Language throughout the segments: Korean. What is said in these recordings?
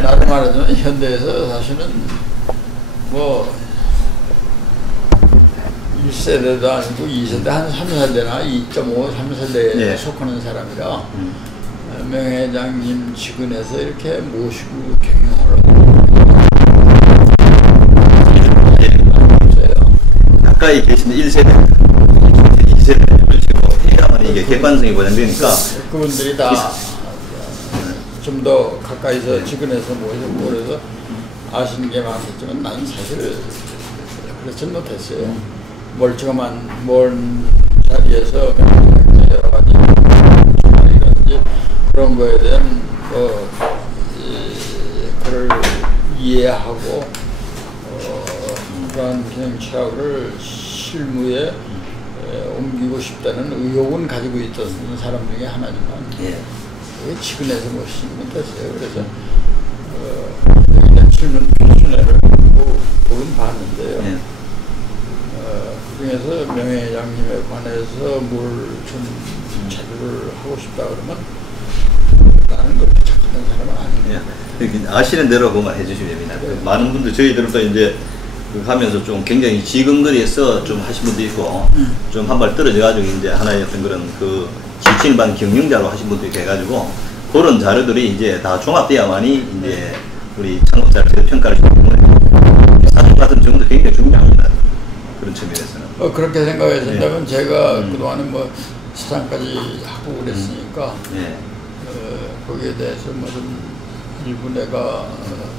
나름 말하자면 현대에서 사실은 뭐 1세대도 아니고 2세대 한 3세대나 2.5, 3세대에 예. 속하는 사람이라 명회장님 직원에서 이렇게 모시고 경영을 하고 가까이 계시는 1세대, 2세대 이런 식으로 해야만 이게 객관성이 보장되니까 그분들이 다 좀 더 가까이서 직원에서 모시고 그래서 아시는 게 많겠지만 나는 사실 그렇지는 못했어요. 멀쩡한 먼 자리에서 여러 가지 이제 그런 거에 대한 그걸 이해하고 그러한 기능 철학을 실무에 옮기고 싶다는 의욕은 가지고 있던 사람 중에 하나지만 직원에서 모시지 못했어요. 그래서 질문 표준회를 보긴 봤는데요. 그중에서 명예회장님에 관해서 뭘 좀 자료를 하고 싶다 그러면 나는 그렇게 착한 사람은 아닙니다. 아시는 대로 그만 해주시면 됩니다. 많은 분들 저희들도 이제 하면서 좀 굉장히 지근거리에서 좀 하신 분도 있고 좀 한 발 떨어져가지고 이제 하나의 어떤 그런 그 지칭 반 경영자로 하신 분도 있고 해가지고 그런 자료들이 이제 다 종합돼야만이 이제 우리 창업자를 평가를 하기 때문에 사실 같은 정도 굉장히 중요합니다. 그런 측면에서는. 그렇게 생각하신다면 제가 그동안에 뭐 사장까지 하고 그랬으니까 거기에 대해서 뭐좀 일부 내가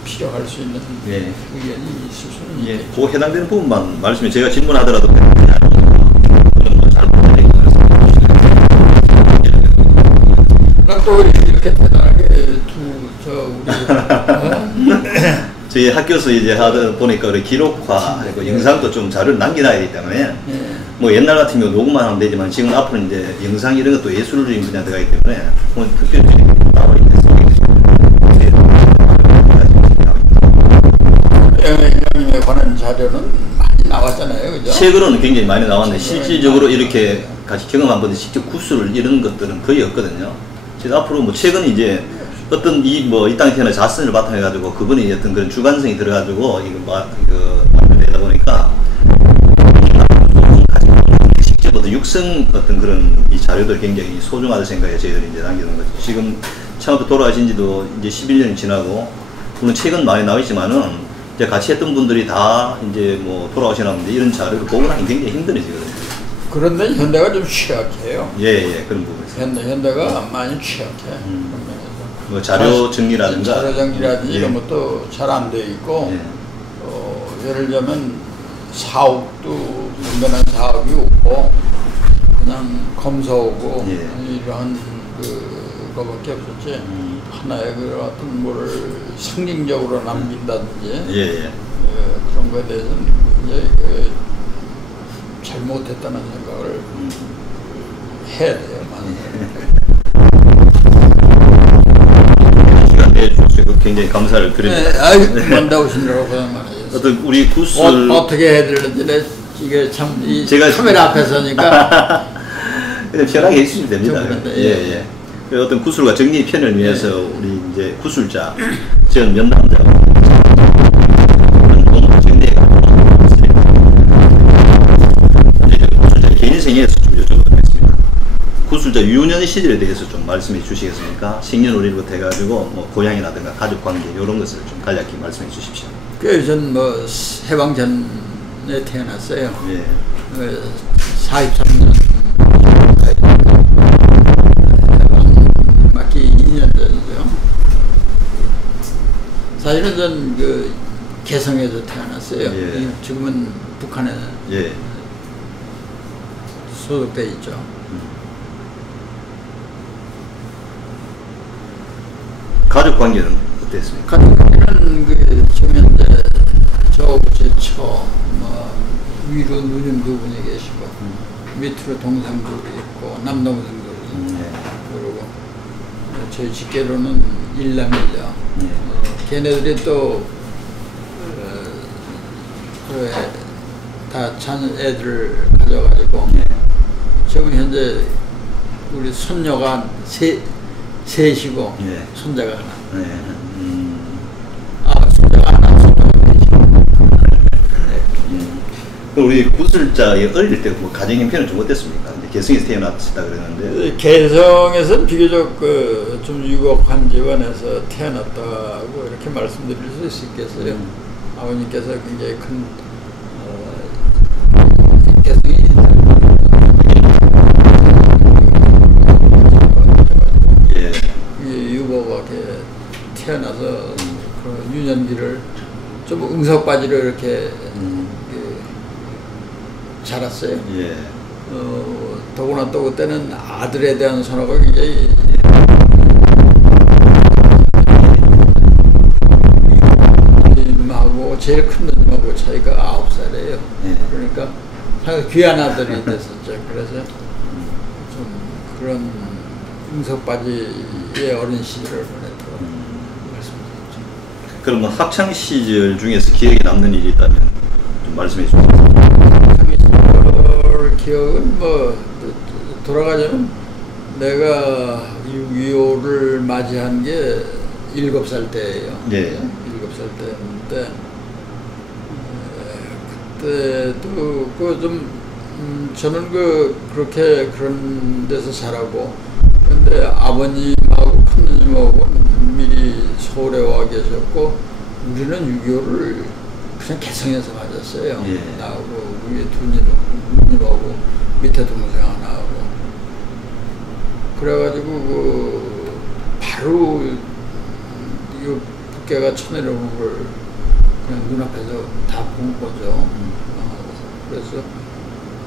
필요할 수 있는 의견이 있을 수는 있겠죠. 그 해당되는 부분만 말씀해 제가 질문하더라도 그런 거 잘 또 이렇게 대단하게 저희 학교에서 이제 하다 보니까 우리 기록화 그리고 영상도 좀 자료를 남겨놔야 되기 때문에 뭐 옛날 같은 경우 녹음만 하면 되지만 지금 앞으로 이제 영상 이런 것도 예술적인 분야 들어가기 때문에 뭐 특별히 나와야 명예회장님에 관한 자료는 많이 나왔잖아요, 그죠? 책으로는 굉장히 많이 나왔는데 실질적으로 이렇게 같이 경험한 분들 직접 구술을 이런 것들은 거의 없거든요. 그래서 앞으로 뭐 최근 이제 어떤 이 땅에 태어나 자선을 바탕해 가지고 그분이 어떤 그런 주관성이 들어가지고 이거 만들다 보니까 직접 어떤 육성 어떤 그런 이 자료들 굉장히 소중하다 생각에 저희들이 이제 남겨놓은 거죠. 지금 처음부터 돌아가신 지도 이제 11년이 지나고 물론 책은 많이 나와있지만은 이제 같이 했던 분들이 다 이제 뭐 돌아가시나는데 이런 자료를 보고 나기 굉장히 힘들어지거든요. 그런데 현대가 좀 취약해요. 그런 부분에서. 현대가 많이 취약해. 뭐 자료 정리라든가 자료 정리라든지 이런 것도 잘 안 돼 있고 예를 들면 사업도 분변한 사업이 없고 그냥 검사하고 이러한 그거밖에 없었지 하나의 그 어떤 뭐를 상징적으로 남긴다든지 그런 거에 대해서는 이제 잘못했다는 생각을 해야 돼요. 시간 내주셔서 굉장히 감사를 드립니다. 먼저 오시느라고 고생 많으셨어요. 어떤 우리 구술 어떻게 해야 되는지 이게 참 제가 카메라 앞에 서니까 그냥 편하게 해주시면 됩니다. 어떤 구술과 정리의 편을 위해서 우리 이제 구술자 전 면담자 구술자 개인생애에서 좀 여쭤보도록 하겠습니다. 구술자 유년 시절에 대해서 좀 말씀해 주시겠습니까? 생년월일부터 해가지고 뭐 고향이라든가 가족 관계 이런 것을 좀 간략히 말씀해 주십시오. 전 뭐 해방 전에 태어났어요. 43년 해방 맞기 2년 전이죠. 사실은 전 그 개성에서 태어났어요. 지금은 북한에 소속돼 있죠. 가족 관계는 어땠습니까? 가족 관계는 그 지금 현재 저하고 제 처 위로 누님 두 분이 계시고 밑으로 동생들이 있고 남동생들이 그리고 저희 직계로는 일남이죠. 걔네들이 또 다 애들을 가져가지고 지금 현재 우리 손녀가 셋이고 손자가 하나. 우리 구슬자의 어릴 때 뭐 가정 형편은 좀 어땠습니까? 이제 개성에서 태어났다 그러는데. 개성에서는 비교적 좀 유복한 집안에서 태어났다고 이렇게 말씀드릴 수 있겠어요. 아버님께서 굉장히 큰 개성이 유복하게 태어나서 그 유년기를 좀 응석바지로 이렇게 자랐어요. 예. 더구나 또 그때는 아들에 대한 선호가 굉장히 누님하고 제일 큰 누님하고 차이가 9살이에요. 예. 그러니까 상당히 귀한 아들이 됐었죠. 그래서 좀 그런 응석바지의 어린 시절을 보냈다고 말씀드렸죠. 그러면 학창 시절 중에서 기억에 남는 일이 있다면 좀 말씀해 주세요. 기억은 뭐 돌아가자면 내가 6.25를 맞이한 게 7살 때예요. 네. 7살 때였는데 그때도 그 좀 저는 그렇게 그런 데서 자라고, 근데 아버님하고 큰누님하고 미리 서울에 와 계셨고 우리는 6.25를 그냥 개성에서 맞았어요. 예. 나하고 위에 누님하고 밑에 동생 하나하고. 그래가지고 바로 이 북괴가 쳐내려오는 걸 그냥 눈앞에서 다 본 거죠. 그래서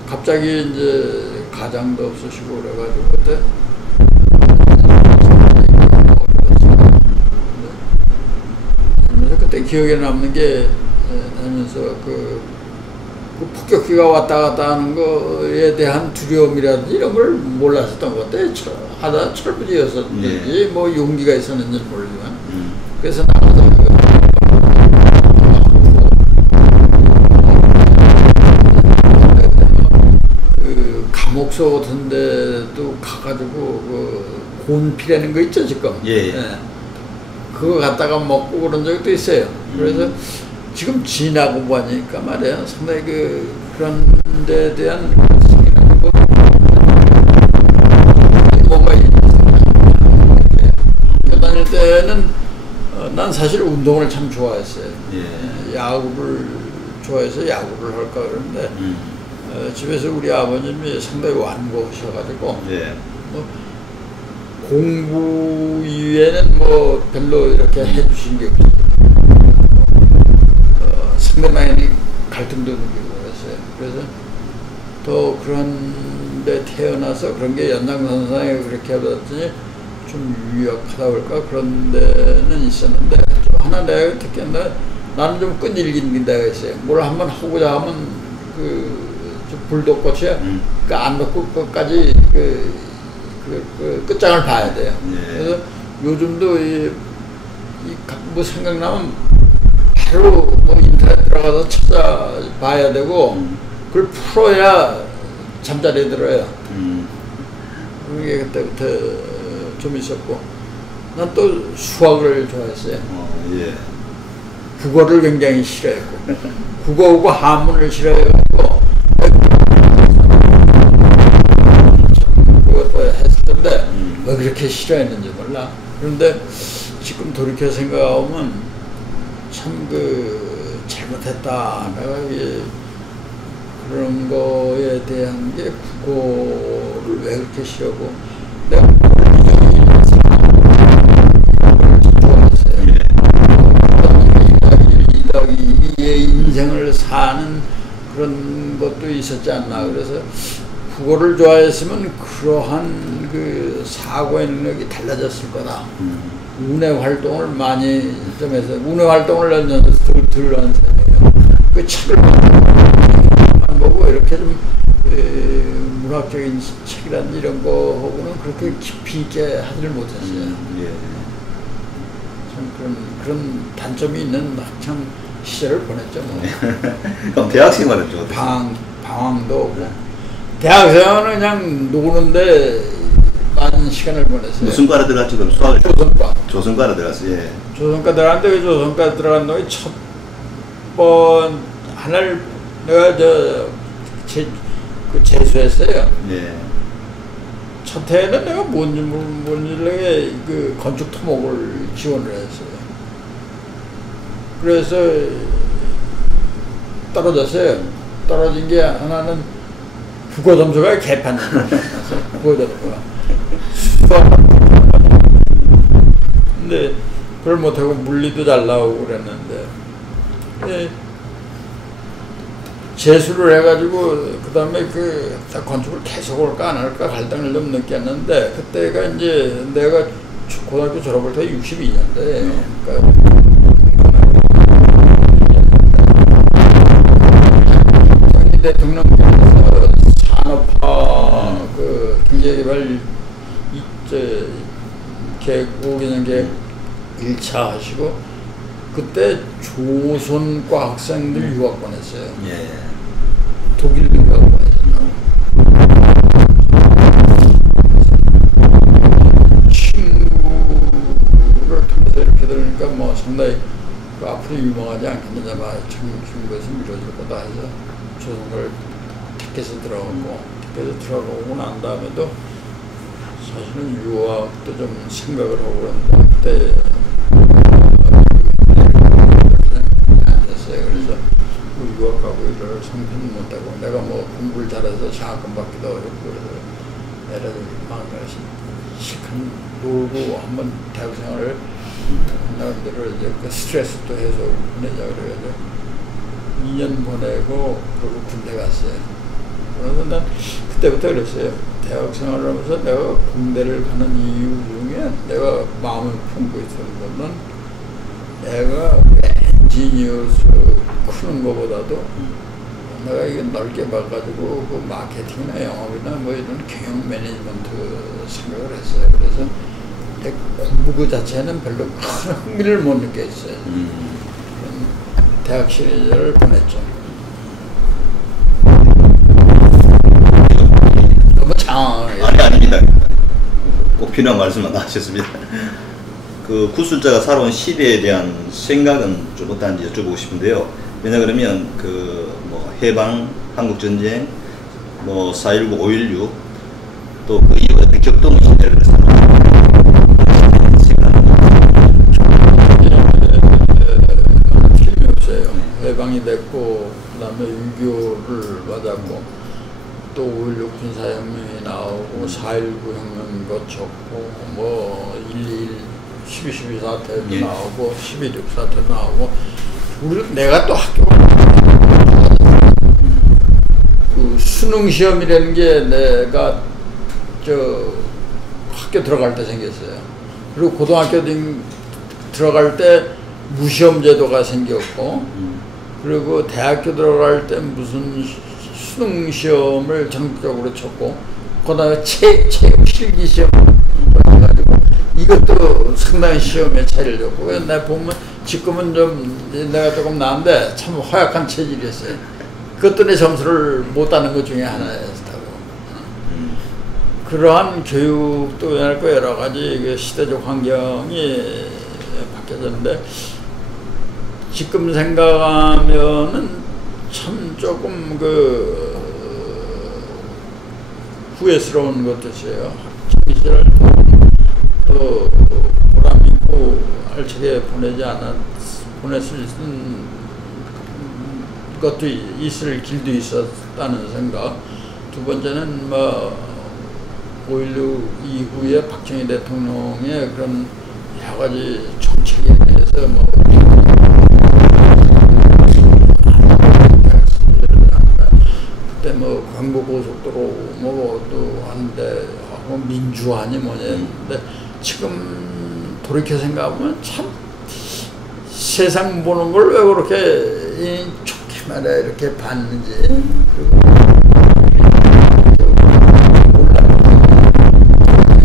갑자기 이제 가장도 없으시고 그래가지고 그때 그때 기억에 남는 게 하면서 그 폭격기가 왔다 갔다 하는 거에 대한 두려움이라든지 이런 걸 몰랐었던 것 같아요. 하다 철부지였었는지 네. 뭐 용기가 있었는지 모르지만 그래서 나가서 그 감옥소 같은 데도 가가지고 그 곤피라는 거 있죠 지금. 예. 네. 그거 갖다가 먹고 그런 적도 있어요. 그래서 지금 지나고 보니까 말이야 상당히 그런 데 대한 뭐가 다닐 때는 난 사실 운동을 참 좋아했어요. 예. 야구를 좋아해서 야구를 할까 그러는데 집에서 우리 아버님이 상당히 완고하셔가지고 예. 뭐 공부 이외에는 뭐 별로 이렇게 해주신 게 없어요. 상대방이 갈등도 느끼고 그랬어요. 그래서 또 그런데 태어나서 그런 게 연장선상에 그렇게 하더니 좀 유약하다 볼까 그런 데는 있었는데 좀 하나 내가 특히나 나는 좀 끈질긴 데가 있어요. 뭘 한번 하고자 하면 좀 불독꽃이야. 안 놓고 끝까지 끝장을 봐야 돼요. 예. 그래서 요즘도 뭐 생각나면 바로 뭐 인터넷 들어가서 찾아봐야 되고 그걸 풀어야 잠자리에 들어요. 그게 그때부터 좀 있었고, 난 또 수학을 좋아했어요. 예. 국어를 굉장히 싫어했고 국어하고 한문을 싫어해가지고 그것도 했었는데 왜 그렇게 싫어했는지 몰라. 그런데 지금 돌이켜 생각하면 참 잘못했다. 내가 그런 거에 대한 게 국어를 왜 그렇게 싫어하고 내가 좋아했어요. 이 인생을 사는 그런 것도 있었지 않나. 그래서 국어를 좋아했으면 그러한 사고의 능력이 달라졌을 거다. 운해 활동을 많이 좀 해서 운해 활동을 하면서 덜 한 사람이에요. 그 책을 보고 이렇게 좀 문학적인 책이라든지 이런 거하고는 그렇게 깊이 있게 하지를 못했어요. 예. 참 그런 단점이 있는 학창 시절을 보냈죠. 뭐. 그럼 대학 생활은 좀 방황도 오고 대학생활은 그냥 노는데 많은 시간을 보냈어요. 무슨 과로 들어갔죠? 그럼 수학을 조선과. 조선과로 들어갔어요. 예. 조선과 들어갔는데 그 조선과 들어간 놈이 첫 번 하나를 내가 그 재수했어요. 네. 첫 해에는 내가 뭔 일에 그 건축 토목을 지원을 했어요. 그래서 떨어졌어요. 떨어진 게 하나는 국어 점수가 개판이었어요. 국어 점수가. 근데 그걸 못하고 물리도 잘 나오고 그랬는데, 재수를 해가지고 그 다음에 그 건축을 계속 할까 안 할까 갈등을 좀 느꼈는데, 그때가 이제 내가 고등학교 졸업할 때 62년도예요. 그러니까 대통령께서 산업화 그 경제개발 5개년 계획 1차 하시고, 그때 조선과 학생들 유학 보냈어요. 예. 독일 유학 보냈어요. 친구를 통해서 이렇게 들으니까 뭐 상당히 그 앞으로 유명하지 않겠느냐, 청춘 것이 미뤄질 거다 해서 조선을 택해서 들어가고, 택해서 들어가고 난 다음에도 사실은 유학도 좀 생각을 하고 그랬는데, 그때 앉았어요. 그래서 유학 가고 이럴 성패는 못하고, 내가 뭐 공부를 잘해서 장학금 받기도 어렵고, 그래서 애를 망가시 실컷 놀고 한번 대학 생활을 나름대로 이제 그 스트레스도 해소 보내자 그래가지고 2년 보내고, 그리고 군대 갔어요. 그래서 난 그때부터 그랬어요. 대학 생활을 하면서 내가 군대를 가는 이유 중에 내가 마음을 품고 있었던 건, 내가 엔지니어스 크는 것보다도 내가 이게 넓게 봐가지고 그 마케팅이나 영업이나 뭐 이런 경영 매니지먼트 생각을 했어요. 그래서 내 공부 그 자체는 별로 큰 흥미를 못 느꼈어요. 대학 시절을 보냈죠. 아닙니다. 꼭 필요한 말씀만 하셨습니다. 그 구술자가 살아온 시대에 대한 생각은 좀 어떤지 여쭤보고 싶은데요. 왜냐 그러면 그 뭐 해방, 한국 전쟁, 뭐 4.19, 5.16, 또 그 이후에 어떤 격동 시대를 필요 없어요. 해방이 됐고, 그다음에 6.25를 맞았고, 또 5.16 군사혁명이 나오고 4.19 혁명 거쳤고, 뭐 12 사태도 나오고 11.6 사태도 나오고, 내가 또 그 수능 시험이라는 게 내가 학교 들어갈 때 생겼어요. 그리고 고등학교 들어갈 때 무시험 제도가 생겼고, 그리고 대학교 들어갈 때 무슨 수능 시험을 전국적으로 쳤고, 그다음에 체육 실기 시험 해가지고 이것도 상당히 시험에 차이를 줬고, 내가 보면 지금은 좀 내가 조금 나은데 참 허약한 체질이었어요. 그것도 내 점수를 못 따는 것 중에 하나였다고. 그러한 교육도 여러 가지 시대적 환경이 바뀌어졌는데, 지금 생각하면은 참 조금 후회스러운 것도 있어요. 학창 시절 또 보람 있고 알차게 보낼 수 있는 것도 있을 길도 있었다는 생각. 두 번째는 뭐 5.16 이후에 박정희 대통령의 그런 여러 가지 정책에 대해서 뭐 그때 뭐 경부고속도로 뭐도 하는데 민주화니 뭐냐 했는데, 지금 돌이켜 생각하면 참 세상 보는 걸 왜 그렇게 좋게 말해 이렇게 봤는지, 그리고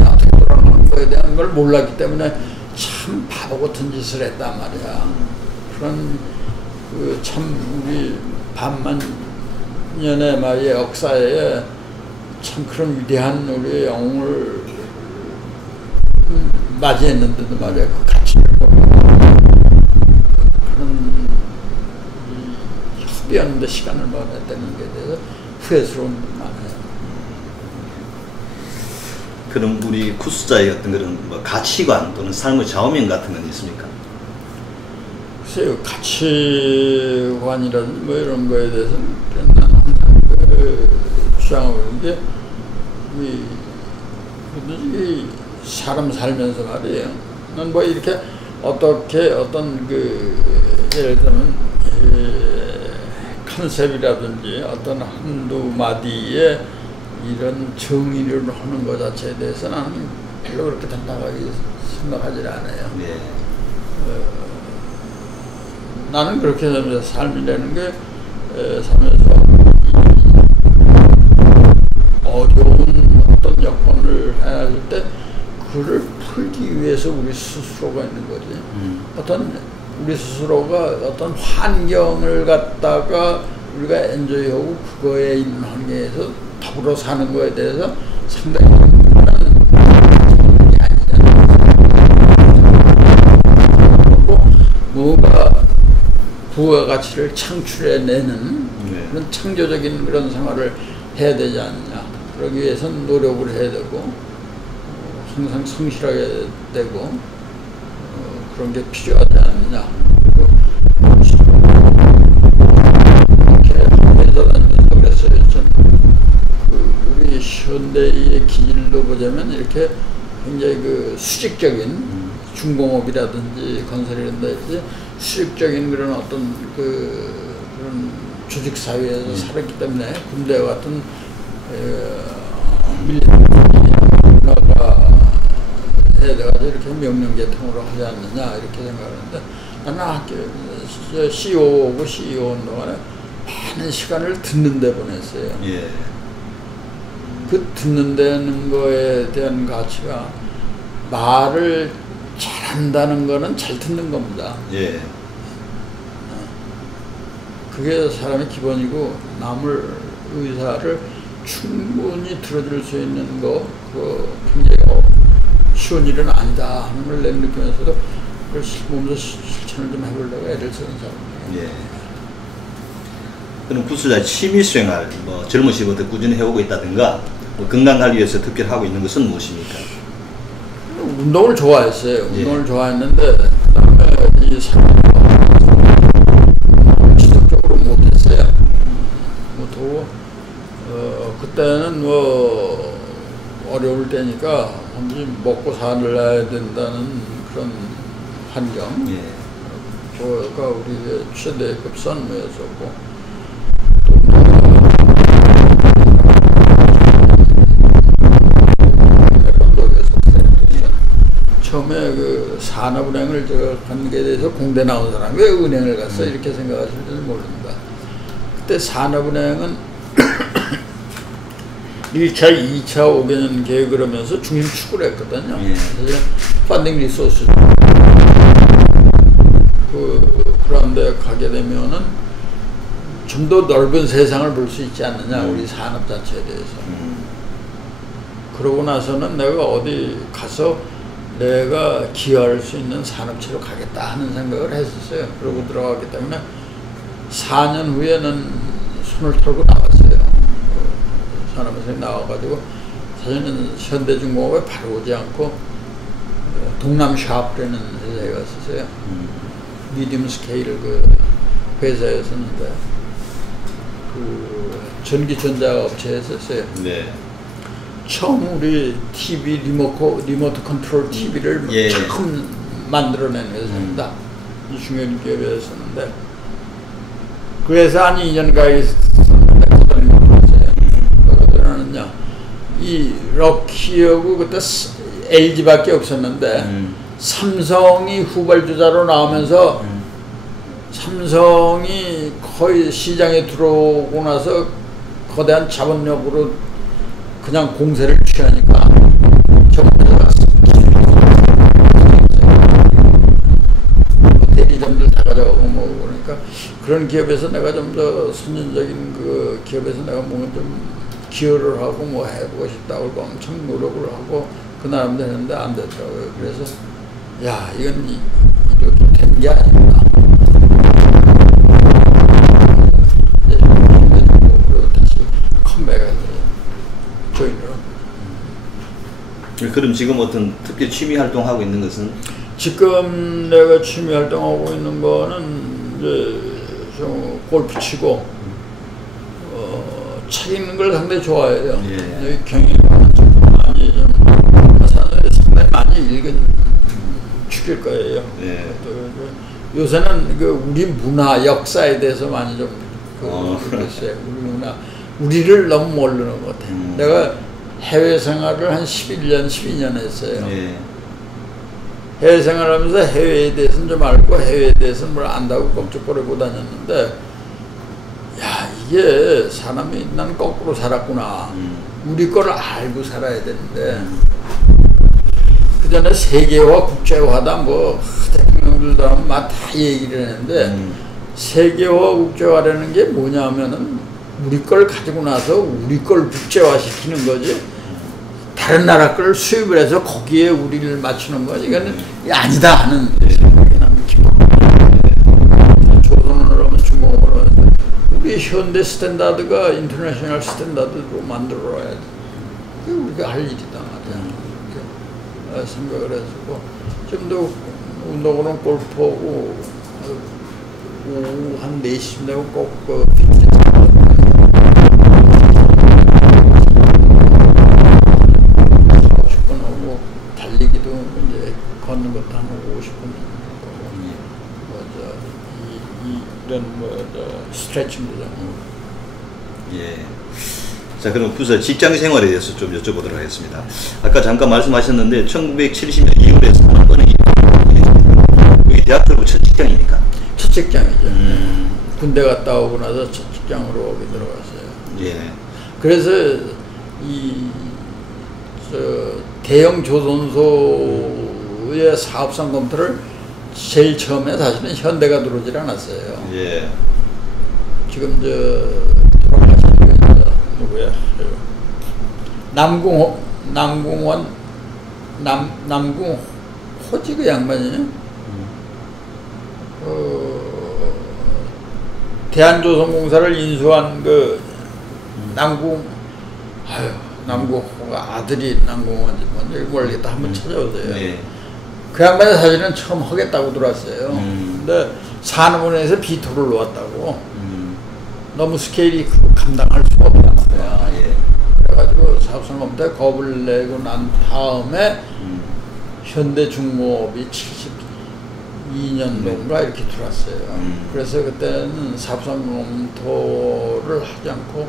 어떻게 돌아가는 거에 대한 걸 몰랐기 때문에 참 바보 같은 짓을 했단 말이야. 그런 참 우리 반만 년의 말의 역사에 참 그런 위대한 우리의 영웅을 맞이했는데도 말이야, 그 가치를 모르고 그런 뛰었는데 시간을 마감했다는 게 대해서 후회스러운 분 많아요. 그럼 우리 구수자의 어떤 그런 뭐 가치관 또는 삶의 좌우명 같은 건 있습니까? 글쎄요, 가치관이라든지 뭐 이런 거에 대해서는 나는 항상 주장하고 있는 게 이 사람 살면서 말이에요. 난 뭐 이렇게 어떻게 어떤 예를 들면 컨셉이라든지 어떤 한두 마디에 이런 정의를 하는 것 자체에 대해서 나는 별로 그렇게 당당하게 생각하지 않아요. 네. 나는 그렇게 삶이라는 게 살면서 어려운 어떤 여건을 해야 할 때 그를 풀기 위해서 우리 스스로가 있는 거지. 어떤 우리 스스로가 어떤 환경을 갖다가 우리가 엔조이하고 그거에 있는 환경에서 더불어 사는 거에 대해서 상당히 게 아니잖아요. 그리고 뭐가 부가가치를 창출해내는 그런 창조적인 그런 생활을 해야 되지 않느냐. 그러기 위해서는 노력을 해야 되고 항상 성실하게 되고 그런 게 필요하지 않느냐. 그리고 이렇게 회사 다니면서 그랬어요. 우리 현대의 기질로 보자면 이렇게 굉장히 수직적인 중공업이라든지 건설이라든지 수직적인 그런 어떤 그런 조직 사회에서 살았기 때문에 군대 같은 문화가 해야 돼가지고 이렇게 명령계통으로 하지 않느냐 이렇게 생각하는데 나는 CEO고 CEO 동안에 많은 시간을 듣는 데 보냈어요. 예. 그 듣는 데는 거에 대한 가치가 말을 잘한다는 거는 잘 듣는 겁니다. 예. 그게 사람의 기본이고 남을 의사를 충분히 들어줄 수 있는 거 그거 굉장히 쉬운 일은 아니다 하는 걸 내가 느끼면서도 그걸 몸소 실천을 좀 해보려고 애를 쓰는 사람이에요. 예. 그럼 구수자 취미생활 뭐 젊은 시부터 꾸준히 해오고 있다든가 뭐 건강관리 위해서 특별히 하고 있는 것은 무엇입니까? 운동을 좋아했어요. 예. 운동을 좋아했는데 그다음에 이 지속적으로 못했어요. 못하고 그때는 뭐 어려울 때니까 언제 먹고 살아야 된다는 그런 환경. 예. 그가 우리의 최대급 선무였었고 처음에 그 산업은행을 제가 간 게 대해서 공대 나온 사람 왜 은행을 갔어 이렇게 생각하실지는 모릅니다. 그때 산업은행은 1차, 2차 5개년 계획을 하면서 중심 축구를 했거든요. 예. 그래서 펀딩 리소스 그런데 가게 되면은 좀 더 넓은 세상을 볼 수 있지 않느냐 우리 산업 자체에 대해서. 그러고 나서는 내가 어디 가서 내가 기여할 수 있는 산업체로 가겠다 하는 생각을 했었어요. 그러고 들어갔기 때문에 4년 후에는 손을 털고 나왔어요. 산업에서 나와가지고 사실은 현대중공업에 바로 오지 않고 동남샤프라는 회사에 갔었어요. 미디움 스케일 그 회사였었는데 그 전기전자 업체에 있었어요. 네. 처음 우리 TV 리모트 컨트롤 TV를 예. 처음 만들어낸 회사입니다. 이중현 기업이었었는데 그 회사 한 2년 가 있었는데 그거는요 이 럭키하고 그때 LG밖에 없었는데 삼성이 후발주자로 나오면서 삼성이 거의 시장에 들어오고 나서 거대한 자본력으로 그냥 공세를 취하니까 정부에서 대리점들 다 가져가고 뭐 그러니까 그런 기업에서 내가 좀 더 선진적인 그 기업에서 내가 뭐 좀 기여를 하고 뭐 해보고 싶다고 엄청 노력을 하고 그 나름대로 했는데 안 됐더라고요. 그래서 야 이건 이렇게 된 게 아닙니다. 그럼 지금 어떤 특별 취미 활동하고 있는 것은? 지금 내가 취미 활동하고 있는 거는 이제 좀 골프 치고 책 읽는 걸 상당히 좋아해요. 예. 경영하는 책 많이 좀 상당히 많이 읽은 축일 거예요. 예. 요새는 그 우리 문화 역사에 대해서 많이 좀 그랬어요. 우리 문화, 우리를 너무 모르는 것 같아요. 내가 해외 생활을 한 11년, 12년 했어요. 예. 해외 생활하면서 해외에 대해서는 좀 알고 해외에 대해서는 뭘 안다고 껍죽거리고 다녔는데, 야, 이게 사람이 나는 거꾸로 살았구나. 우리 거를 알고 살아야 되는데, 그 전에 세계화, 국제화다 뭐 대통령들도 하면 다 얘기를 했는데, 세계화, 국제화라는 게 뭐냐면은 우리 걸 가지고 나서 우리 걸 국제화 시키는 거지, 다른 나라 걸 수입을 해서 거기에 우리를 맞추는 거지. 이거는 아니다 하는 생각이 납니다. 조선어로 하면 중국어로 하면 우리 현대 스탠다드가 인터내셔널 스탠다드로 만들어야지. 그게 우리가 할 일이다 말이야. 이렇게 생각을 해주고, 지금도 운동으로는 골프하고 오후 한 4시쯤 되고 꼭 피트니스 달리기도 이제 걷는 것도 한 50분 이런 스트레칭도 좀. 예. 자, 그럼 부서 직장 생활에 대해서 좀 여쭤보도록 하겠습니다. 아까 잠깐 말씀하셨는데 1970년 2월에 산업은행 여기 대학 졸업 첫 직장이니까. 첫 직장이죠. 군대 갔다 오고 나서 첫 직장으로 거기 들어갔어요. 예. 그래서 대형 조선소의 사업상 검토를 제일 처음에 사실은 현대가 들어오질 않았어요. 예. 지금 돌아가신 분 누구야? 남궁원 호지 그 양반이에요. 대한조선공사를 인수한 그 남궁호가 아들이 남궁원지 뭔지 모르겠다. 한번 찾아보세요. 네. 그 양반이 사실은 처음 하겠다고 들어왔어요. 근데 산업은행에서 비토를 놓았다고. 너무 스케일이 감당할 수가 없단 말이야. 예. 그래가지고 사업성검토에 겁을 내고 난 다음에 현대중공업이 72년도인가 이렇게 들어왔어요. 그래서 그때는 사업성검토를 하지 않고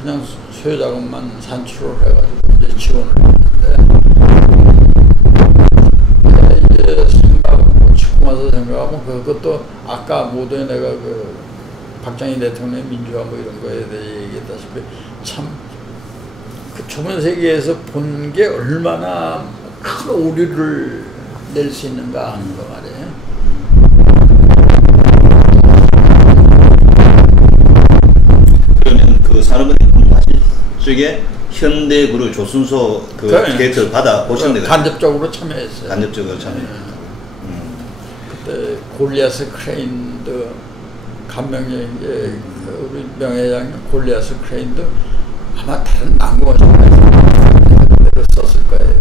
그냥 소요자금만 산출을 해가지고 이제 지원을 했는데, 이제 생각하고 지금 와서 생각하면 그것도 아까 모두에 내가 박정희 대통령의 민주화 뭐 이런 거에 대해 얘기했다시피 참 그 좁은 세계에서 본 게 얼마나 큰 오류를 낼 수 있는가 하는 거 말이에요. 그러면 그 산업은행 근무하실 쪽에 현대그룹 조선소 계획서를 받아 보신 데가 간접적으로 참여했어요. 간접적으로 참여. 그때 골리아스 크레인도 감명적인 게 우리 명예회장님 골리아스 크레인도 아마 다른 난공원에서 썼을 거예요.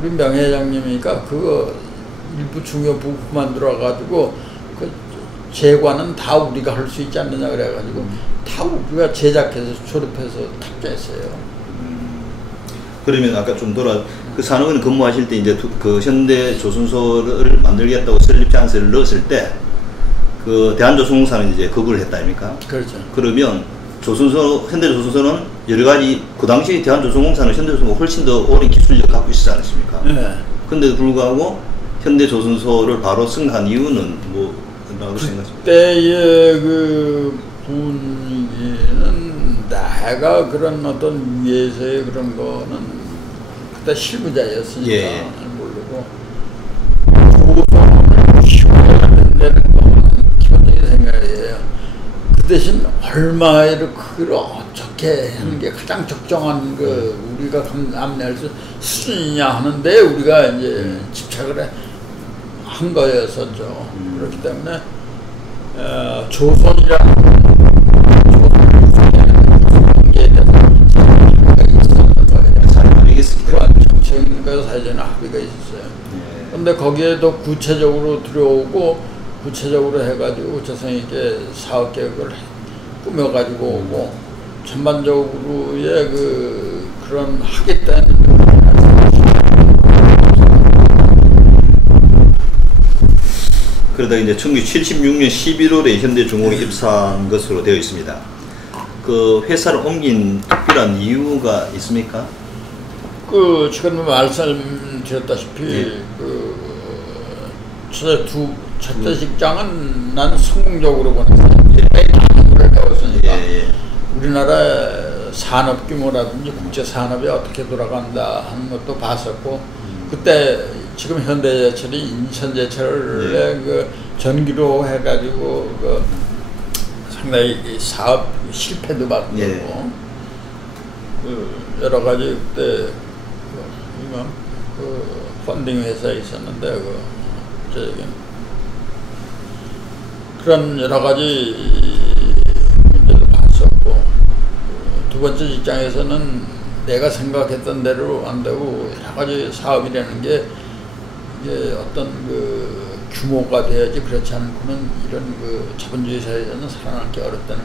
우리 명예회장님이니까 그거 일부 중요 부품만 들어가지고 그 제관은 다 우리가 할 수 있지 않느냐 그래가지고 다 우리가 제작해서 조립해서 탑재했어요. 그러면 아까 좀 그 산업은행 근무하실 때 이제 그 현대 조선소를 만들겠다고 설립 찬스를 넣었을 때 그 대한조선공사는 이제 거부를 했다 아닙니까? 그렇죠. 그러면 현대조선소는 여러 가지 그 당시 대한조선공사는 현대조선소가 훨씬 더 오랜 기술력을 갖고 있었지 않습니까? 네. 근데도 불구하고 현대조선소를 바로 승인한 이유는 뭐라고 생각하십니까? 그때의 그 분위기는 내가 그런 어떤 위에서의 그런 거는 그때 실무자였으니까 예. 모르고 조선을 키워야 된다는 건 기본적인 생각이에요. 그 대신 얼마를 그걸 어떻게 하는 게 가장 적정한 우리가 감내할 수 수준이냐 하는데 우리가 이제 집착을 한 거였었죠. 그렇기 때문에 조선이라는 관계에 대해서 생각이 있었던 거예요. 정책적인 거 사전에 합의가 있었어요. 근데 거기에도 구체적으로 들어오고 구체적으로 해가지고 구체성 있게 사업 계획을 꾸며가지고 오고 전반적으로의 그런 하겠다는 그러다 이제 1976년 11월에 현대중공에 입사한 것으로 되어 있습니다. 그 회사를 옮긴 특별한 이유가 있습니까? 지금 말씀드렸다시피 첫째 직장은 난 성공적으로 보냈어요. 매일 배웠으니까 우리나라 산업 규모라든지 국제 산업이 어떻게 돌아간다 하는 것도 봤었고 그때 지금 현대제철이 인천제철의 전기로 해가지고 상당히 사업 실패도 받고 여러 가지 그때 펀딩 회사에 있었는데 그런 여러 가지 문제도 봤었고 두 번째 직장에서는 내가 생각했던 대로 안 되고 여러 가지 사업이라는 게 이게 어떤 규모가 돼야지 그렇지 않고는 이런 자본주의 사회에서는 살아남기 어렵다는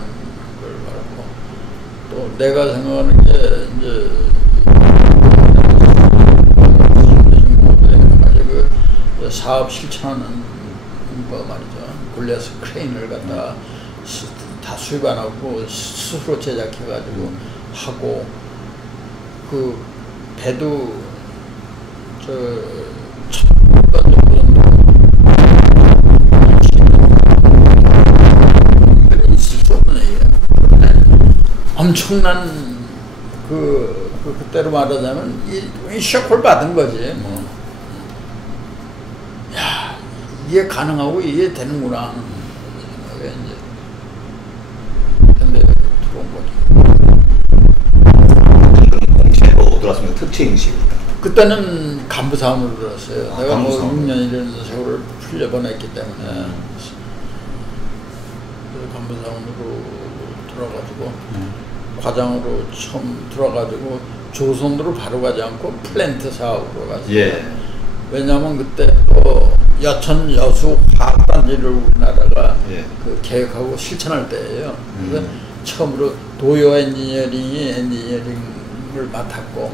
걸 말하고 또 내가 생각하는 게 이제 사업 실천하는 거 말이죠. 골리아스 크레인을 갖다 다 수입 안 하고 스스로 제작해가지고 하고 그 배도 엄청난 그때로 말하자면 쇼크를 받은 거지 뭐. 야 이게 가능하고 이게 되는구나. 이제 근데 들어온 거지. 공채로 들어왔으면 특채 형식입니다. 그때는 간부사원으로 들어왔어요. 내가 뭐 6년이라는 세월을 풀려보냈기 때문에 간부사원으로 들어가지고 과장으로 처음 들어가지고 조선으로 바로 가지 않고 플랜트 사업으로 갔어요. 왜냐하면 그때 또 여천 여수 화학단지를 우리나라가 계획하고 실천할 때예요. 그래서 처음으로 도요 엔지니어링을 맡았고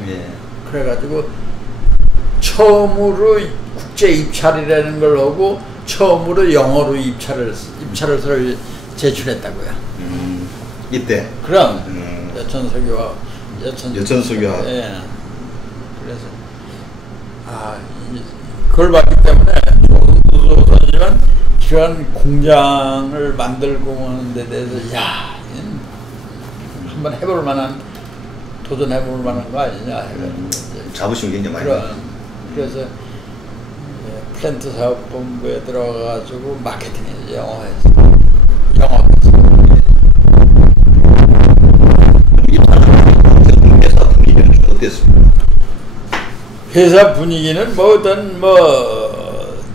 그래가지고 처음으로 국제 입찰이라는 걸 하고 처음으로 영어로 입찰을 제출했다고요. 이때. 그럼 여천석유화. 예. 그래서 그걸 봤기 때문에 조선지만 이러한 공장을 만들고 하는 데 대해서 한번 해볼 만한 도전해볼 만한 거 아니냐 해가지고 자부심이 굉장히 많이 그래서 플랜트 사업본부에 들어가가지고 마케팅에 영어해서 회사 분위기는 좀 어땠습니까? 회사 분위기는 뭐든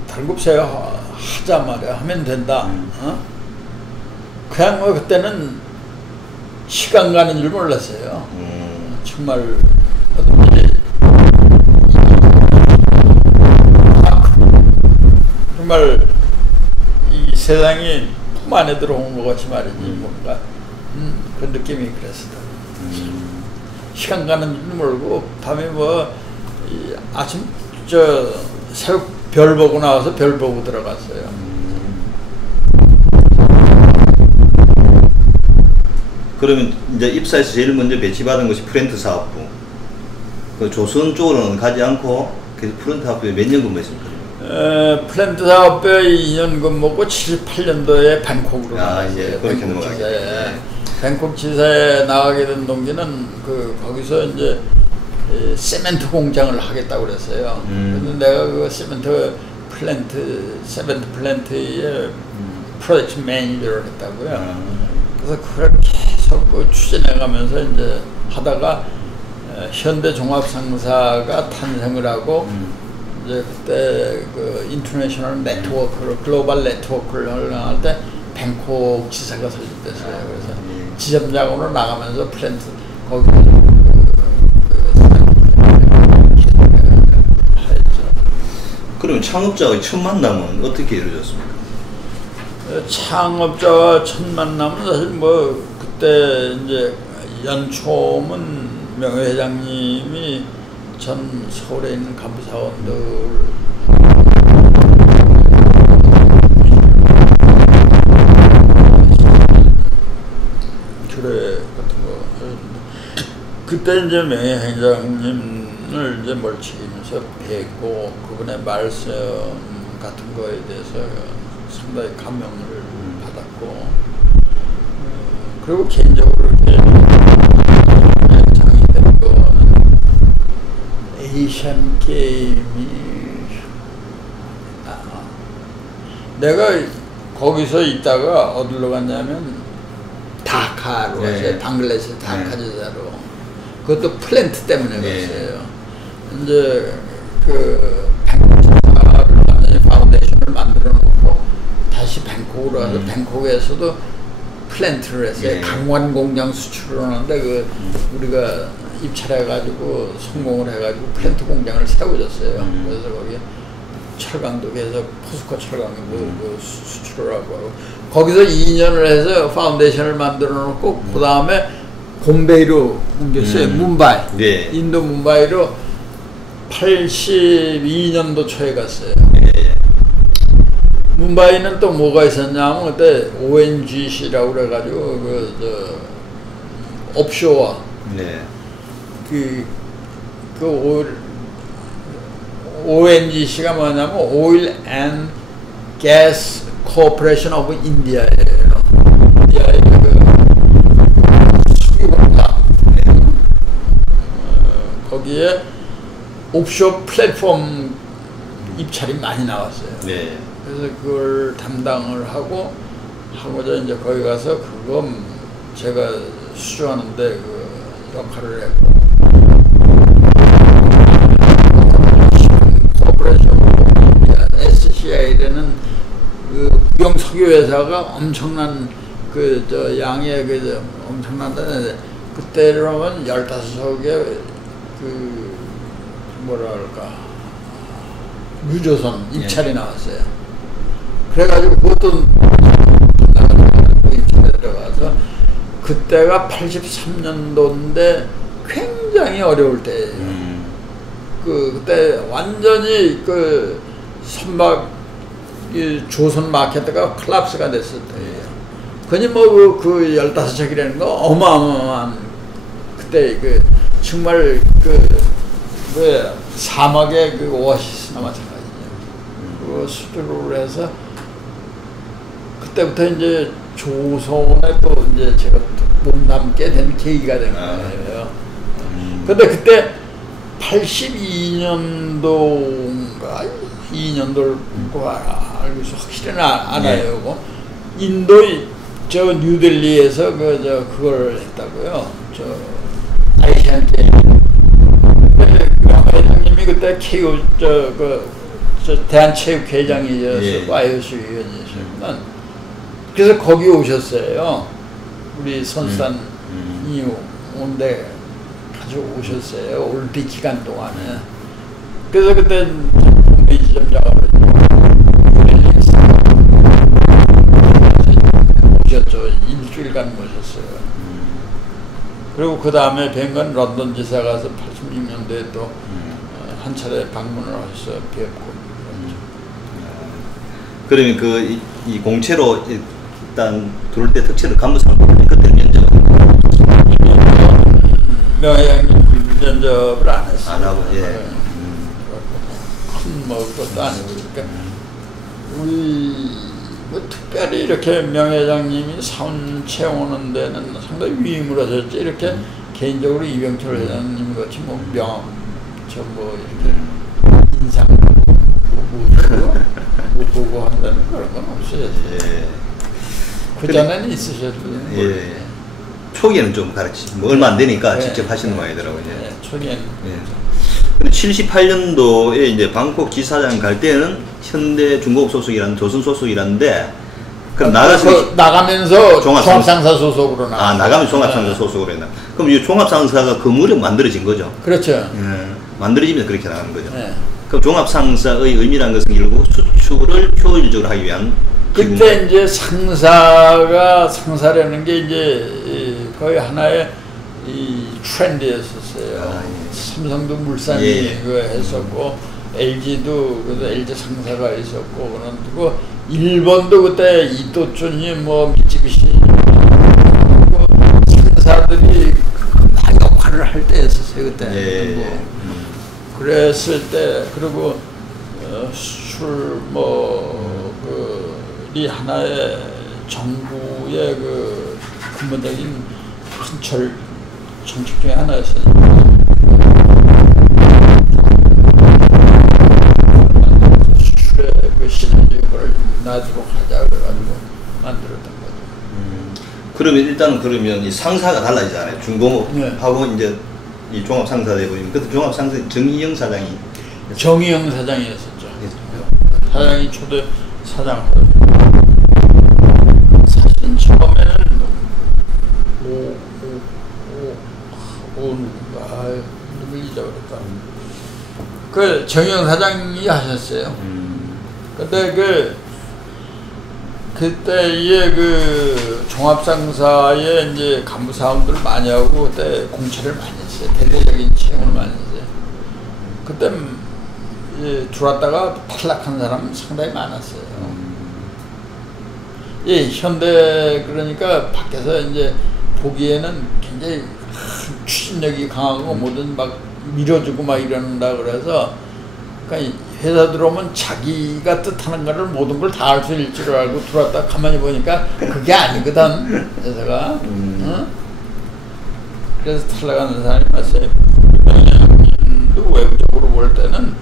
달굽새 하자 말이야 하면 된다. 그냥 그때는 시간 가는 줄 몰랐어요. 정말 정말 이 세상이 품 안에 들어온 것 같이 말이지 뭔가 그 느낌이 그랬어요. 시간 가는 줄 모르고 밤에 아침 새벽 별 보고 나와서 별 보고 들어갔어요. 그러면 이제 입사해서 제일 먼저 배치받은 것이 플랜트 사업부. 그 조선 쪽으로는 가지 않고 계속 플랜트 사업부에 몇 년 근무했습니까? 플랜트 사업부에 2년 근무하고 78년도에 밴콕으로 이제 그렇게 넘어가게. 밴콕 지사에 나가게 된 동기는 거기서 이제 세멘트 공장을 하겠다고 그랬어요. 그래서 내가 그 세멘트 플랜트의 프로젝트 매니저를 했다고요. 그래서 그걸 계속 추진해가면서 이제 하다가 현대종합상사가 탄생을 하고 이제 그때 인터내셔널 네트워크를 글로벌 네트워크를 할 때 밴콕 지사가 설립됐어요. 그래서 지점장으로 나가면서 플랜트 거기 창업자의 첫 만남은 어떻게 이루어졌습니까? 창업자와 첫 만남은 사실 뭐 그때 이제 연초면 명예회장님이 전 서울에 있는 간부사원들 그래 같은 거 그때 이제 명예회장님을 이제 멀찍이면서 뵙고 그분의 말씀 같은 거에 대해서 상당히 감명을 받았고 그리고 개인적으로 이렇게 장이 된 거는 에이시안 게임이 내가 거기서 있다가 어디로 갔냐면 다카로 갔어요. 방글라데시 다카 지사로. 그것도 플랜트 때문에 갔어요. 이제 그 뱅콕을 완전히 파운데이션을 만들어 놓고 다시 뱅콕으로 가서 뱅콕에서도 플랜트를 했어요. 강원 공장 수출을 하는데 그 우리가 입찰해가지고 성공을 해가지고 플랜트 공장을 세워줬어요. 그래서 거기 철강도 계속 포스코 철강도 수출을 하고 거기서 2년을 해서 파운데이션을 만들어 놓고 그 다음에 봄베이로 옮겼어요. 뭄바이. 네. 인도 뭄바이로 82년도 초에 갔어요. 뭄바이는 또 뭐가 있었냐면 그때 ONGC라고 그래가지고 옵쇼어 ONGC가 뭐냐면 Oil and Gas Corporation of India예요. 인디아의 수기공장. 거기에 옵쇼 플랫폼 입찰이 많이 나왔어요. 그래서 그걸 담당을 하고자 이제 거기 가서 그거 제가 수주하는데 그 역할을 했고. SCI라는 그 국영 석유 회사가 엄청난 양의 엄청난데 그때로는 15석의 그 뭐랄까 유조선 입찰이 나왔어요. 그래가지고 그것도 입찰에 들어가서 그때가 83년도인데 굉장히 어려울 때예요. 그때 완전히 선박 조선 마켓가 콜lap스가 됐을 때예요. 그니 뭐 그 15척이라는 거 어마어마한 그때 정말 사막의 오아시스나 마찬가지죠. 그 수주를 해서 그때부터 이제 조선에 또 이제 제가 몸담게 된 계기가 된 거예요. 근데 그때 82년도인가 2년도를 알고 있어 확실히는 알아요. 인도의 뉴델리에서 그걸 했다고요. 아시안 게임. 회장님이 그때 대한체육회장이어서 YOC 위원이셨구나. 그래서 거기 오셨어요. 우리 선수단이 온데 오셨어요. 올림픽 기간 동안에. 그래서 그때 지점장으로 오셨죠. 일주일간 모셨어요. 그리고 그 다음에 뵌 건 런던 지사 가서 86년도에 또 한 차례 방문을 하셔서 뵙고. 그러면 이 공채로 일단 들어올 때 특채를 간부상 그때 면접 명예회장님 면접을 안 했어요. 안 하고, 큰 것도 아니고, 그러니까 우리 특별히 이렇게 명예회장님이 사원 채우는 데는 상당히 위임을 하셨지, 이렇게 개인적으로 이병철 회장님 같이 이렇게 인상 못 보고 한다는 그런 건 없어요. 그 전에는 있으셨죠. 초기에는 좀 얼마 안 되니까 직접 하시는 모양이더라고요. 초기에는. 근데 78년도에 이제 방콕 지사장 갈 때는 현대 중공업 소속이라는 조선 소속이라는데 그럼 나가면서 종합상사 소속으로 나가면 종합상사 소속으로 했나? 그럼 이 종합상사가 그 무렵 만들어진 거죠? 그렇죠. 만들어지면 그렇게 나가는 거죠. 그 종합상사의 의미란 것은 결국 수출을 효율적으로 하기 위한 그때 이제 상사라는 게 이제 거의 하나의 이 트렌드였었어요. 삼성도 물산이 그거 했었고 LG도 그래서 LG 상사가 있었고 그런고 일본도 그때 이토촌이 뭐 미쯔비시 상사들이 다 역할을 할 때였었어요 그때. 그랬을 때 그리고 수출 이 하나의 정부의 그 근본적인 큰 정책 중에 하나였어요. 수출의 그 시너지를 놔두고 하자 그래가지고 만들었던 거죠. 그러면 일단은 이 상사가 달라지잖아요. 중공업하고 이제 이 종합상사대 보면 그때 종합상사 정의영 사장이 사장이었었죠. 사장이 초대 사장. 사실은 처음에는 누구 잊어버렸다. 그 정영 사장이 하셨어요. 근데 그때의 그 종합상사에 이제 간부 사원들 많이 하고 그때 공채를 많이 했어요. 대대적인 채용을 많이 했어요. 그때 들어왔다가 탈락한 사람 상당히 많았어요. 현대 그러니까 밖에서 이제 보기에는 굉장히 추진력이 강하고 뭐든 막 밀어주고 막 이런다 그래서 그러니까 회사 들어오면 자기가 뜻하는 거를 모든 걸 다 할 수 있을 줄 알고 들어왔다 가만히 보니까 그게 아니거든 회사가. 그래서 탈락하는 사람이 많았어요. 도 외부적으로 볼 때는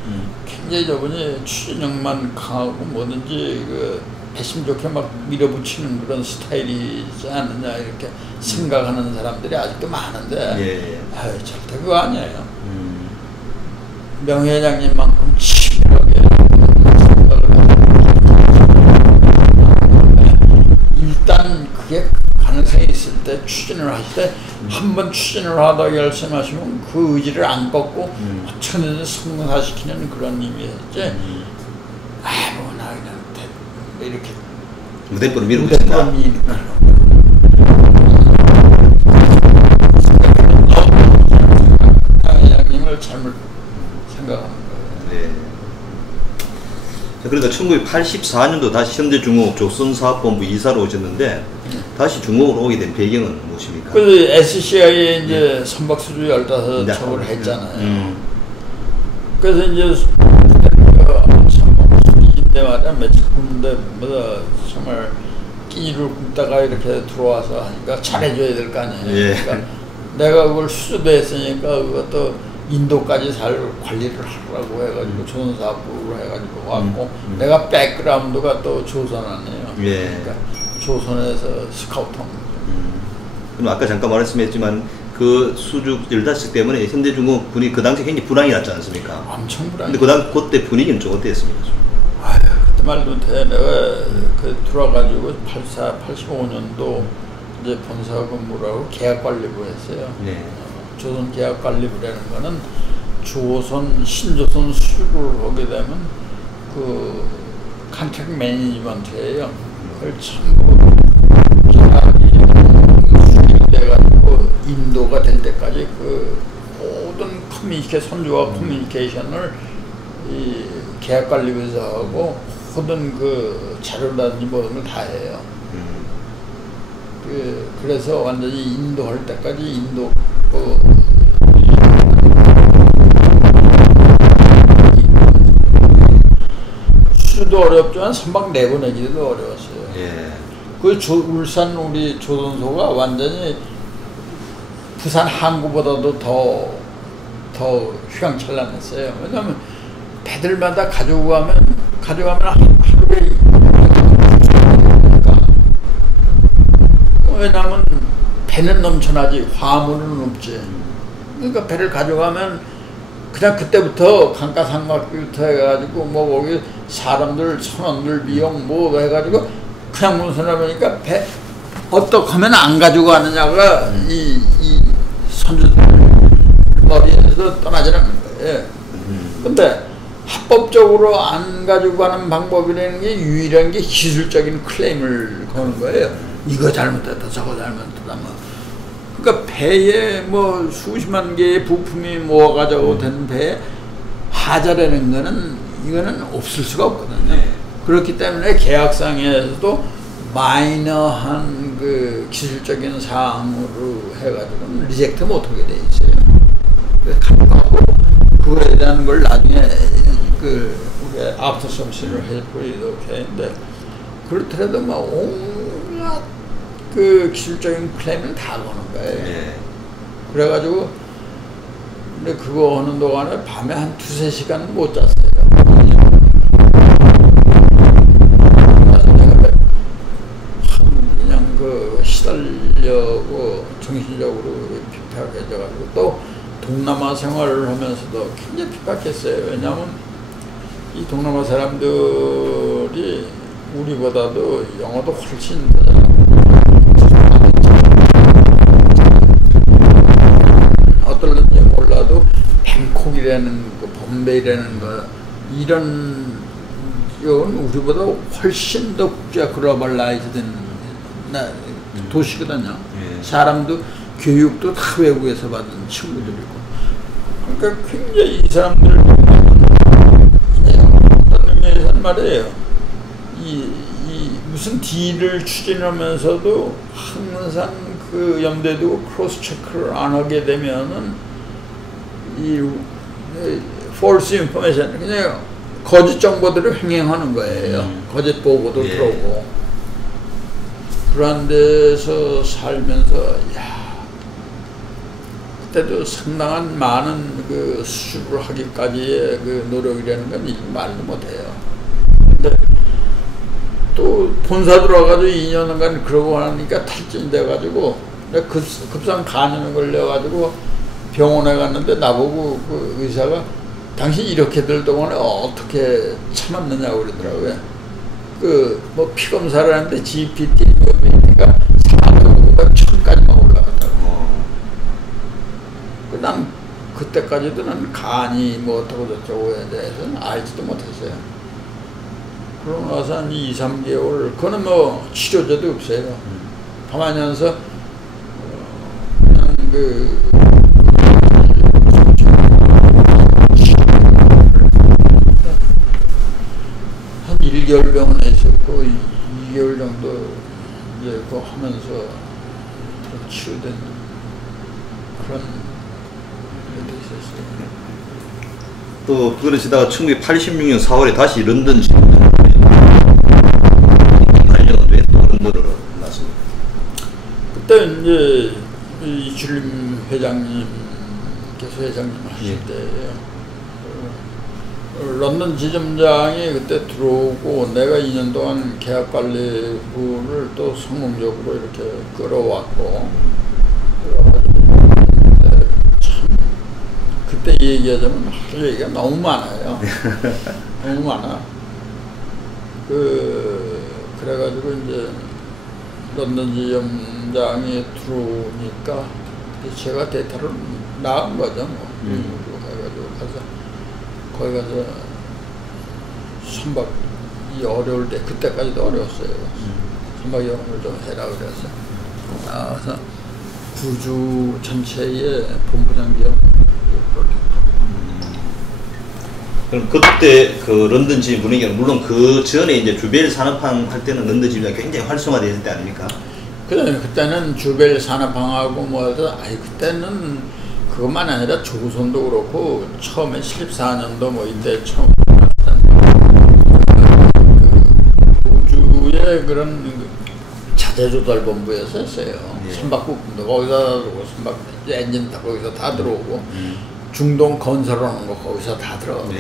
굉장히 저분이 추진력만 강하고 뭐든지 그 배심 좋게 막 밀어붙이는 그런 스타일이지 않느냐 이렇게 생각하는 사람들이 아직도 많은데 절대 그거 아니에요. 명 회장님만큼 치밀하게 생각을 하고 일단 그게 가능성이 있을 때 추진을 하실 때 한 번 추진을 하다 결심하시면 그 의지를 안 꺾고 어떻게든 성사시키는 그런 의미였지. 아무나 그냥 이렇게 무대포를 밀어붙인다. 회장님을 잘못 생각하는 거예요. 그러니까 1984년도 다시 현대중공업 조선사업본부 이사로 오셨는데 다시 중공업으로 오게 된 배경은 무엇입니까? 그 SCI에 이제 선박수주 15 척을 했잖아요. 그래서 이제 내 말이야 며칠 군데 정말 끼니를 굶다가 이렇게 들어와서 하니까 잘해줘야 될 거 아니에요. 그러니까 내가 그걸 수주도 했으니까 그것도 인도까지 잘 관리를 하라고 해가지고 조선사업부로 해가지고 왔고 내가 백그라운드가 또 조선 아니에요. 그러니까 조선에서 스카우트한 거죠. 그럼 아까 잠깐 말씀했지만 그 수주 15척 때문에 현대중공업 분위기 그 당시 굉장히 불황이 났지 않습니까? 엄청 불황이. 근데 그때 분위기는 좀 어땠습니까? 아유 그때 말도 돼. 내가 그 들어와가지고 85년도 이제 본사 근무를 하고 계약관리부 했어요. 조선 계약관리부라는 거는 신조선 수주를 하게 되면 그 컨트랙 매니지먼트예요. 그걸 전부 계약이 수립돼가지고 인도가 될 때까지 그 모든 선주와 커뮤니케이션을 이 계약관리부에서 하고 모든 그 자료라든지 모든 걸 다 해요. 그래서 완전히 인도할 때까지 인도 수도 어렵지만 선박 내보내기도 어려웠어요. 그 울산 우리 조선소가 완전히 부산 항구보다도 더 휘황찬란했어요. 왜냐하면 배들마다 가져가면 하루에 왜냐하면 배는 넘쳐나지 화물은 없지. 그러니까 배를 가져가면 그냥 그때부터 감가상각비부터 해가지고 뭐 거기 사람들 선원들 비용 뭐 해가지고 그냥 운송하니까 배 어떻게 하면 안 가지고 가느냐가 이 선주들 머리에서 떠나지 않는 거예요. 근데 합법적으로 안 가지고 가는 방법이라는 게 유일한 게 기술적인 클레임을 거는 거예요. 이거 잘못됐다, 저거 잘못됐다, 뭐. 그러니까 배에 뭐 수십만 개의 부품이 모아가지고 된 배에 하자라는 거는 이거는 없을 수가 없거든요. 네. 그렇기 때문에 계약상에서도 마이너한 그 기술적인 사항으로 해가지고는 리젝트 못하게 돼 있어요. 감독하고 그거에 대한 걸 나중에 그 우리 애프터 서비스를 해고 이렇게 했는데 그렇더라도 막 온갖 그 기술적인 클레임을 다 거는 거예요. 네. 그래가지고 근데 그거 하는 동안에 밤에 한 2~3시간 못 잤어요. 그냥 그 시달려고 정신적으로 핍박해져가지고 또 동남아 생활을 하면서도 굉장히 핍박했어요. 왜냐하면 이 동남아 사람들이 우리보다도 영어도 훨씬 어떨런지 몰라도 뱅콕이라는 거, 범베이라는 거 이런 이건 우리보다 훨씬 더 국제 글로벌라이즈된 도시거든요. 사람도 교육도 다 외국에서 받은 친구들이고 그러니까 굉장히 이 사람들 어떤 의미에서는 말이에요. 이 무슨 딜을 추진하면서도 항상 그 염두에 두고 크로스 체크를 안 하게 되면은 이 false information 그냥 거짓 정보들을 횡행하는 거예요. 거짓 보고도 들어오고 그런 데서 살면서 그때도 상당한 많은 그 수습을 하기까지의 그 노력이라는 건 말도 못해요. 근데 또 본사 들어가가지고 2년간 그러고 하니까 탈진이 돼가지고 급성 간염에 걸려가지고 병원에 갔는데 나보고 그 의사가 당신 이렇게 될 동안에 어떻게 참았느냐고 그러더라고요. 그 뭐 피 검사를 하는데 GPT 그러니까 400보다 1000까지만 올라갔다고. 난 그때까지도 난 간이 뭐 어쩌고 저쩌고에 대해서는 알지도 못했어요. 그러고 나서 한 2~3개월 그거는 뭐 치료제도 없어요. 가만히 앉아서 그냥 그 한 1개월 병원에 있었고 2개월 정도 이제 그거 하면서 치유된 그런 것도 있었어요. 또 그러시다가 1986년 4월에 다시 런던 런던으로 나왔습니다. 그때 이제 이출림 회장님께서 회장님 하실 때예요. 런던 지점장이 그때 들어오고 내가 2년 동안 계약관리부를 또 성공적으로 이렇게 끌어왔고 참 그때 얘기하자면 할 얘기가 너무 많아요. 너무 많아. 그래가지고 이제 런던 지점장이 들어오니까 제가 데이터를 나간 거죠. 뭐. 해가지고 가서 거기 가서 선박이 어려울 때 그때까지도 어려웠어요. 선박 영업을 좀 해라 그래서 나와서 구주 전체의 본부장 겸 그럼 그때 그 런던 지점 분위기는 물론 그 전에 이제 주벨 산업항 할 때는 런던 지점이 굉장히 활성화되어 있을 때 아닙니까? 그때는 주벨 산업항하고 뭐하든 그때는 그것만 아니라 조선도 그렇고 처음에 14년도 뭐 이때 처음 우주의 그런 자재조달본부에서 했어요. 선박부품도 거기다 들어오고 선박 엔진 다 거기서 다 들어오고 중동 건설하는 거 거기서 다 들어가고.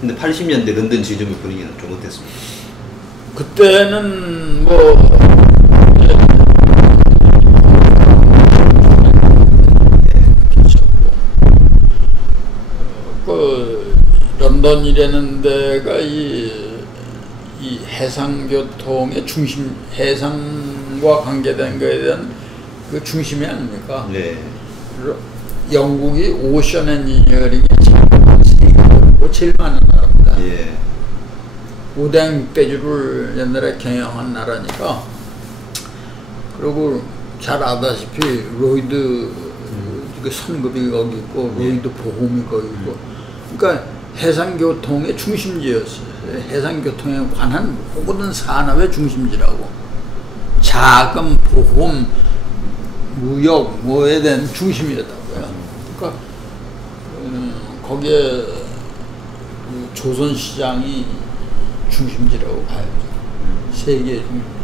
근데 80년대 런던 지점의 분위기는 좀 어땠습니까? 그때는 뭐 그 런던이라는 데가 이 해상교통의 중심, 해상과 관계된 거에 대한 그 중심이 아닙니까? 네. 영국이 오션 엔지니어링이 제일 많은 나라입니다. 예. 5대양 6대주를 옛날에 경영한 나라니까. 그리고 잘 아다시피 로이드 그 선급이 거기 있고 로이드 보험이 거기 있고, 그러니까 해상교통의 중심지였어요. 해상교통에 관한 모든 산업의 중심지라고. 자금, 보험, 무역, 뭐에 대한 중심이었다고요. 그러니까 거기에 조선시장이 중심지라고 봐야죠. 세계의 중심지.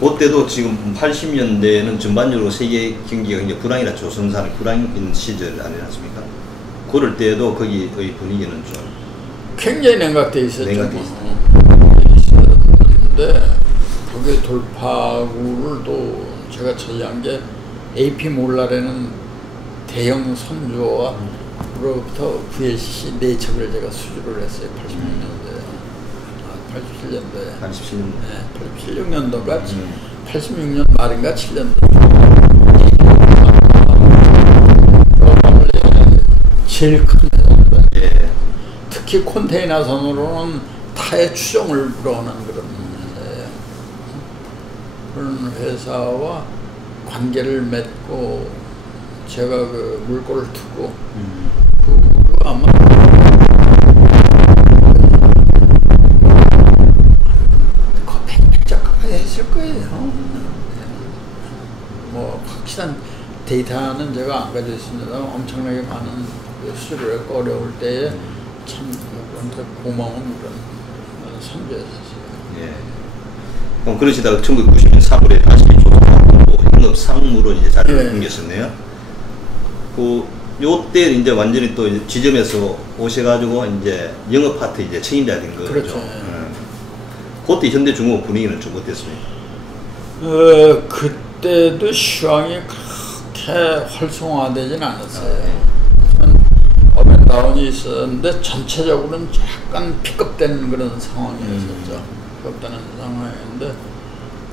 그때도 지금 80년대에는 전반적으로 세계 경기가 굉장히 불황이라 조선사는 불황인 시절 아니었습니까? 그럴 때에도 거기의 분위기는 좀 굉장히 냉각돼 있었죠. 냉각돼 있었는데 거기에 돌파구를 또 제가 처리한 게 AP 몰라라는 대형 선조와로부터 VLCC 4척을 제가 수주를 했어요. 86년도에. 87년도에. 87년. 네, 86년도가 86년 말인가 7년도. 제일 큰 회사입니다. 예. 특히 컨테이너선으로는 타의 추정을 불허하는 그런 회사예요. 그런 회사와 관계를 맺고 제가 그 물꼬를 트고 그거 아마 했을 거예요. 뭐 확실한 데이터는 제가 안 가지고 있습니다. 엄청나게 많은 수주를 했고 어려울 때에 참 그런데 고마운 그런 선배였었어요. 예. 그럼 그러시다가 1990년 3월에 다시 조선하고 영업상무로 이제 자리를 옮겼었네요. 요때 이제 완전히 또 지점에서 오셔가지고 이제 영업 파트 이제 책임자가 된 거죠. 그렇죠. 그때 현대중공업 분위기는 좀 어땠습니까? 그때도 시황이 그렇게 활성화되진 않았어요. 업앤다운이 있었는데 전체적으로는 약간 픽업된 그런 상황이었었죠. 픽업되는 상황이었는데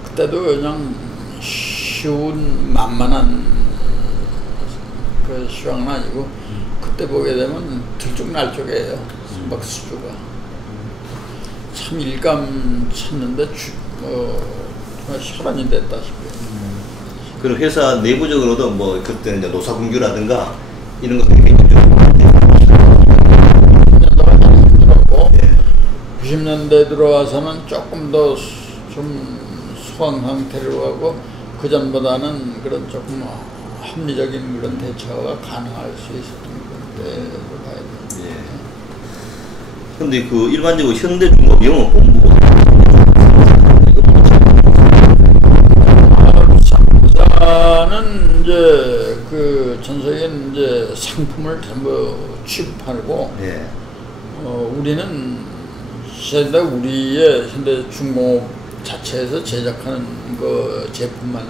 그때도 그냥 쉬운 만만한 그 시황은 아니고 그때 보게 되면 들쭉날쭉해요. 막 수주가. 참 일감쳤는데 혈안이 됐다시피. 그리고 회사 내부적으로도 뭐 그때는 이제 노사분규라든가 이런 것들이 굉장히 좀 90년대가 잘 힘들었고 90년대 들어와서는 조금 더 좀 소강 상태로 하고 그 전보다는 그런 조금 합리적인 그런 대처가 가능할 수 있었던 때로 봐야 돼요. 예. 근데 그 일반적으로 현대중공업 영업본부 부사는 이제 그 전 세계는 이제 상품을 전부 취급하고 우리는 우리의 현대중공업 자체에서 제작하는 그 제품만